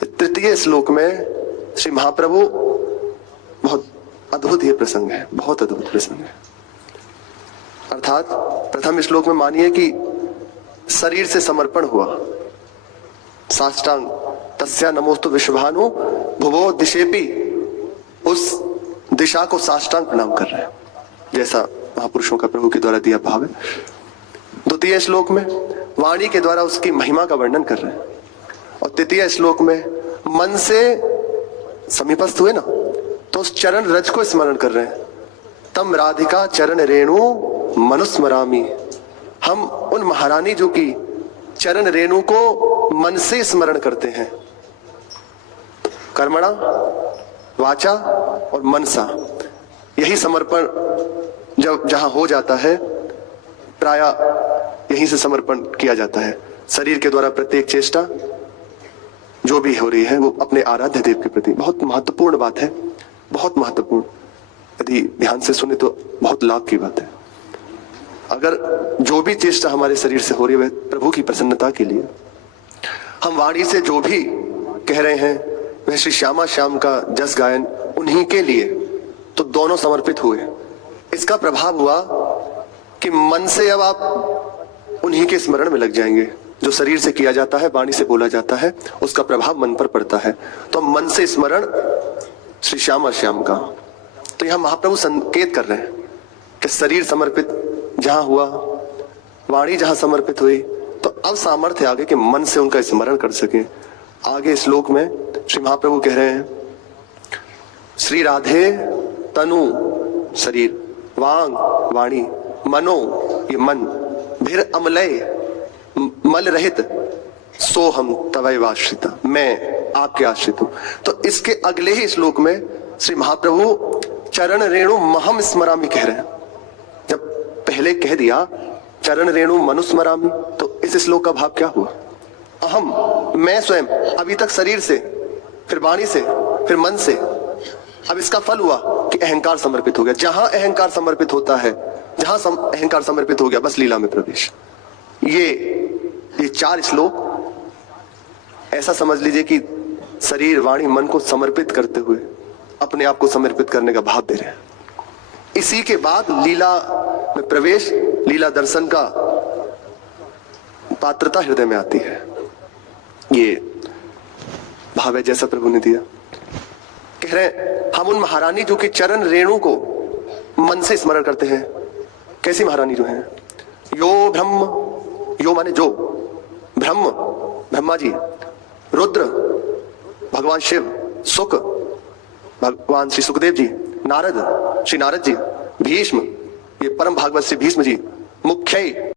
तृतीय श्लोक में श्री महाप्रभु, बहुत अद्भुत ये प्रसंग है, बहुत अद्भुत प्रसंग है। अर्थात प्रथम श्लोक में मानिए कि शरीर से समर्पण हुआ, साष्टांग तस्या नमोस्तु विश्वभानु भुवो दिशेपि, उस दिशा को साष्टांग प्रणाम कर रहे हैं, जैसा महापुरुषों का प्रभु के द्वारा दिया भाव है। द्वितीय श्लोक में वाणी के द्वारा उसकी महिमा का वर्णन कर रहे हैं, और तृतीय श्लोक में मन से समीपस्थ हुए ना, तो उस चरण रज को स्मरण कर रहे हैं। तम राधिका चरण रेणु मनुस्मरामी, हम उन महारानी जो की चरण रेणु को मन से स्मरण करते हैं। कर्मणा वाचा और मनसा, यही समर्पण जब जहां हो जाता है, प्राय यहीं से समर्पण किया जाता है। शरीर के द्वारा प्रत्येक चेष्टा जो भी हो रही है वो अपने आराध्य देव के प्रति, बहुत महत्वपूर्ण बात है, बहुत महत्वपूर्ण। यदि ध्यान से सुने तो बहुत लाभ की बात है। अगर जो भी चेष्टा हमारे शरीर से हो रही है वह प्रभु की प्रसन्नता के लिए, हम वाणी से जो भी कह रहे हैं वह श्री श्यामा श्याम का जस गायन उन्हीं के लिए, तो दोनों समर्पित हुए। इसका प्रभाव हुआ कि मन से अब आप उन्हीं के स्मरण में लग जाएंगे। जो शरीर से किया जाता है, वाणी से बोला जाता है, उसका प्रभाव मन पर पड़ता है। तो मन से स्मरण श्री श्यामा श्याम का। तो यहां महाप्रभु संकेत कर रहे हैं कि शरीर समर्पित जहां हुआ, वाणी जहां समर्पित हुई, तो अब सामर्थ्य आगे कि मन से उनका स्मरण कर सके। आगे श्लोक में श्री महाप्रभु कह रहे हैं, श्री राधे तनु शरीर, वांग वाणी, मनो ये मन, भीर अमलय मल रहित, सो हम तवैव आश्रिता, मैं आपके आश्रित हूं। तो इसके अगले ही श्लोक में श्री महाप्रभु चरण रेणु महम स्मरामी कह रहे हैं। जब पहले कह दिया चरण रेणु मनुस्मरामी, तो इस श्लोक का भाव क्या हुआ? अहम, मैं स्वयं, अभी तक शरीर से, फिर वाणी से, फिर मन से, अब इसका फल हुआ कि अहंकार समर्पित हो गया। जहां अहंकार समर्पित होता है, जहां अहंकार समर्पित हो गया, बस लीला में प्रवेश। ये 4 श्लोक ऐसा समझ लीजिए कि शरीर वाणी मन को समर्पित करते हुए अपने आप को समर्पित करने का भाव दे रहे हैं। इसी के बाद लीला में प्रवेश, लीला दर्शन का पात्रता हृदय में आती है। ये भाव है जैसा प्रभु ने दिया। कह रहे हम उन महारानी जो कि चरण रेणु को मन से स्मरण करते हैं। कैसी महारानी जो है? यो ब्रह्म, यो माने जो, ब्रह्म ब्रह्मा जी, रुद्र भगवान शिव, सुख भगवान श्री सुखदेव जी, नारद श्री नारद जी, भीष्म ये परम भागवत श्री भीष्म जी, मुख्य